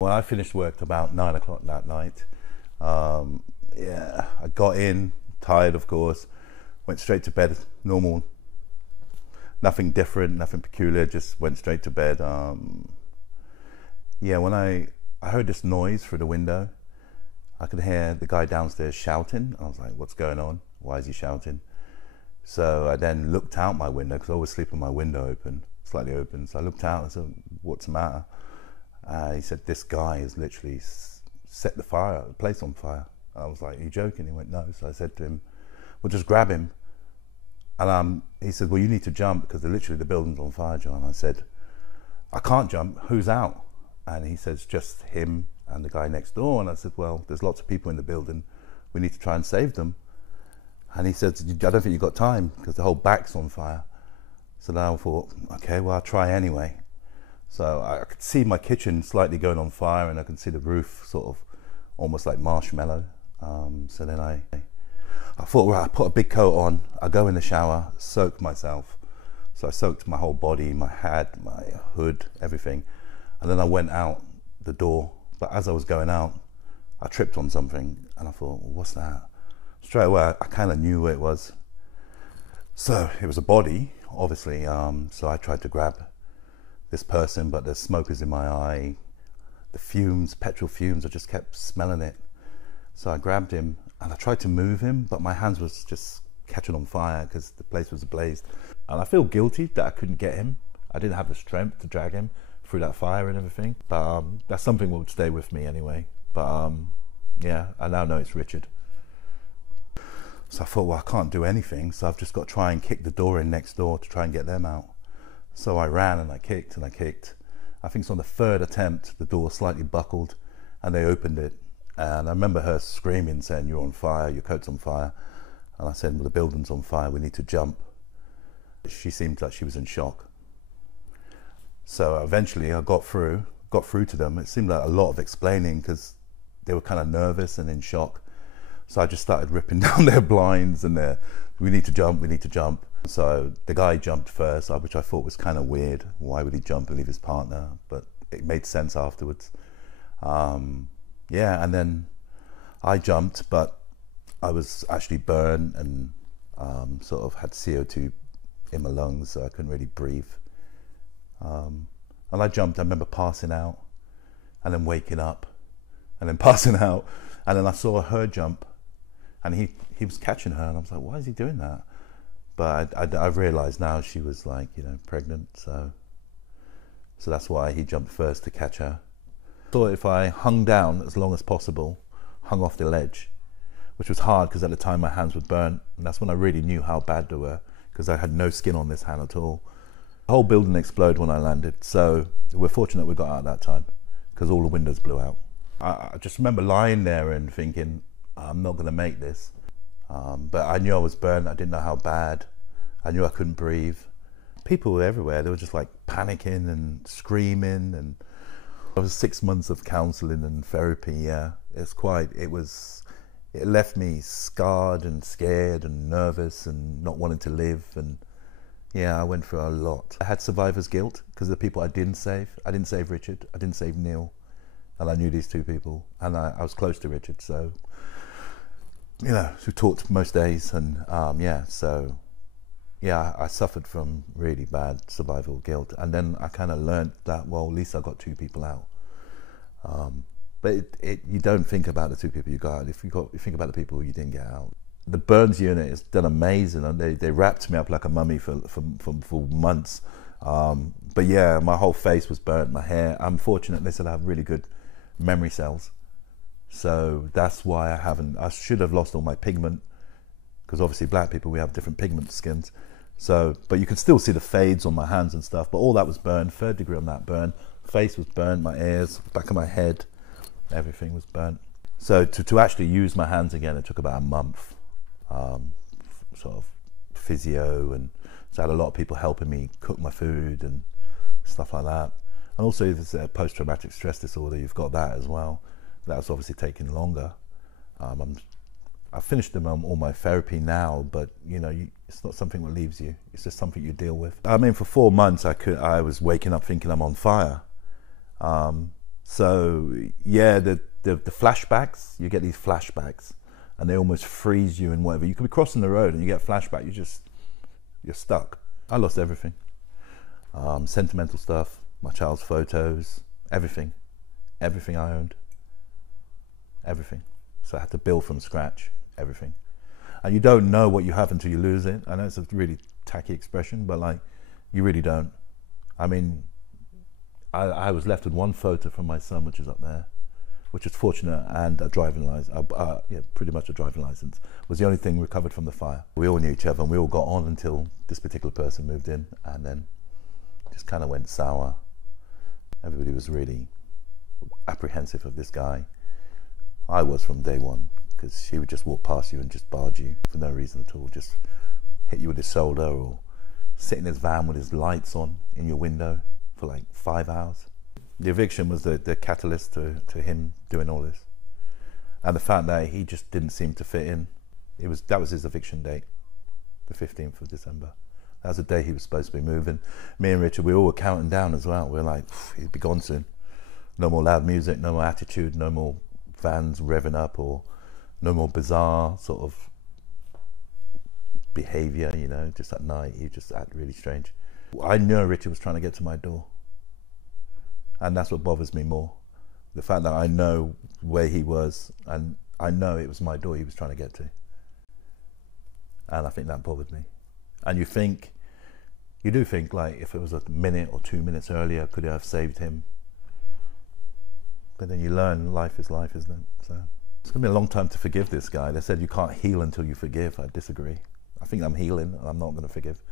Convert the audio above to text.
Well, I finished work about 9 o'clock that night. Yeah, I got in, tired of course, went straight to bed, normal, nothing different, nothing peculiar, just went straight to bed. Yeah, when I heard this noise through the window, I could hear the guy downstairs shouting. I was like, what's going on? Why is he shouting? So I then looked out my window, because I always sleep with my window open, slightly open. So I looked out and said, what's the matter? He said, this guy has literally set the place on fire. I was like, are you joking? He went, no. So I said to him, well, just grab him. And he said, well, you need to jump because literally the building's on fire, John. I said, I can't jump. Who's out? And he says, just him and the guy next door. And I said, well, there's lots of people in the building. We need to try and save them. And he said, I don't think you've got time because the whole back's on fire. So then I thought, okay, well, I'll try anyway. So I could see my kitchen slightly going on fire, and I could see the roof sort of almost like marshmallow. So then I thought, well, I put a big coat on, I go in the shower, soak myself. So I soaked my whole body, my hat, my hood, everything. And then I went out the door. But as I was going out, I tripped on something, and I thought, well, what's that? Straight away, I kind of knew what it was. So it was a body, obviously. So I tried to grab this person, but there's smokers in my eye. The fumes, petrol fumes, I just kept smelling it. So I grabbed him and I tried to move him, but my hands was just catching on fire because the place was ablaze. And I feel guilty that I couldn't get him. I didn't have the strength to drag him through that fire and everything. But that's something that would stay with me anyway. But yeah, I now know it's Richard. So I thought, well, I can't do anything, so I've just got to try and kick the door in next door to try and get them out. So I ran and I kicked and I kicked. I think it's on the third attempt, the door slightly buckled and they opened it. And I remember her screaming, saying, you're on fire, your coat's on fire. And I said, well, the building's on fire, we need to jump. She seemed like she was in shock. So eventually I got through to them. It seemed like a lot of explaining because they were kind of nervous and in shock. So I just started ripping down their blinds and we need to jump, we need to jump. So the guy jumped first, which I thought was kind of weird. Why would he jump and leave his partner? But it made sense afterwards. Yeah, and then I jumped, but I was actually burned and sort of had CO2 in my lungs, so I couldn't really breathe. And I jumped, I remember passing out and then waking up and then passing out. And then I saw her jump and he was catching her, and I was like, why is he doing that? But I've realised now she was like, pregnant, so that's why he jumped first to catch her. I thought if I hung down as long as possible, hung off the ledge, which was hard because at the time my hands were burnt, and that's when I really knew how bad they were because I had no skin on this hand at all. The whole building exploded when I landed, so we're fortunate we got out at that time because all the windows blew out. I just remember lying there and thinking, I'm not going to make this. But I knew I was burnt. I didn't know how bad. I knew I couldn't breathe. People were everywhere. They were just like panicking and screaming. And it was 6 months of counselling and therapy. Yeah, it left me scarred and scared and nervous and not wanting to live. And yeah, I went through a lot. I had survivor's guilt because of the people I didn't save. I didn't save Richard. I didn't save Neil. And I knew these two people, and I was close to Richard, so we talked most days, and I suffered from really bad survival guilt, and then I kind of learned that, well, at least I got two people out. But you don't think about the two people you got out. You think about the people you didn't get out. The burns unit has done amazing, and they wrapped me up like a mummy for months. But yeah, my whole face was burnt, my hair. I'm fortunate they said I have really good memory cells, so that's why I should have lost all my pigment, because obviously black people, we have different pigment skins, so but you can still see the fades on my hands and stuff, but all that was burned, 3rd degree on that burn. Face was burned, my ears, back of my head, everything was burnt. So to actually use my hands again, it took about a month, sort of physio, and so I had a lot of people helping me cook my food and stuff like that. And also, if it's a post-traumatic stress disorder, you've got that as well. That's obviously taking longer. I've finished all my therapy now, but it's not something that leaves you. It's just something you deal with. I mean, for 4 months, I was waking up thinking I'm on fire. So yeah, the flashbacks, you get these flashbacks and they almost freeze you and whatever. You could be crossing the road and you get a flashback, you're stuck. I lost everything. Sentimental stuff, my child's photos, everything I owned, everything. So I had to build from scratch, everything. And you don't know what you have until you lose it. I know it's a really tacky expression, but like, you really don't. I mean, I was left with one photo from my son, which is up there, which is fortunate, and a driving license, yeah, pretty much a driving license, was the only thing recovered from the fire. We all knew each other and we all got on until this particular person moved in, and then just kind of went sour. Everybody was really apprehensive of this guy. I was from day one, because he would just walk past you and just barge you for no reason at all, just hit you with his shoulder, or sit in his van with his lights on in your window for like 5 hours. The eviction was the catalyst to him doing all this. And the fact that he just didn't seem to fit in. That was his eviction date, the 15th of December. That was the day he was supposed to be moving. Me and Richard, we all were counting down as well. We were like, he'd be gone soon. No more loud music, no more attitude, no more vans revving up, or no more bizarre sort of behaviour, you know, just at night. He just acted really strange. I knew Richard was trying to get to my door. And that's what bothers me more. The fact that I know where he was, and I know it was my door he was trying to get to. And I think that bothered me. And you do think, like, if it was a minute or 2 minutes earlier, could it have saved him? But then you learn life is life, isn't it? So it's going to be a long time to forgive this guy. They said you can't heal until you forgive. I disagree. I think I'm healing, and I'm not going to forgive.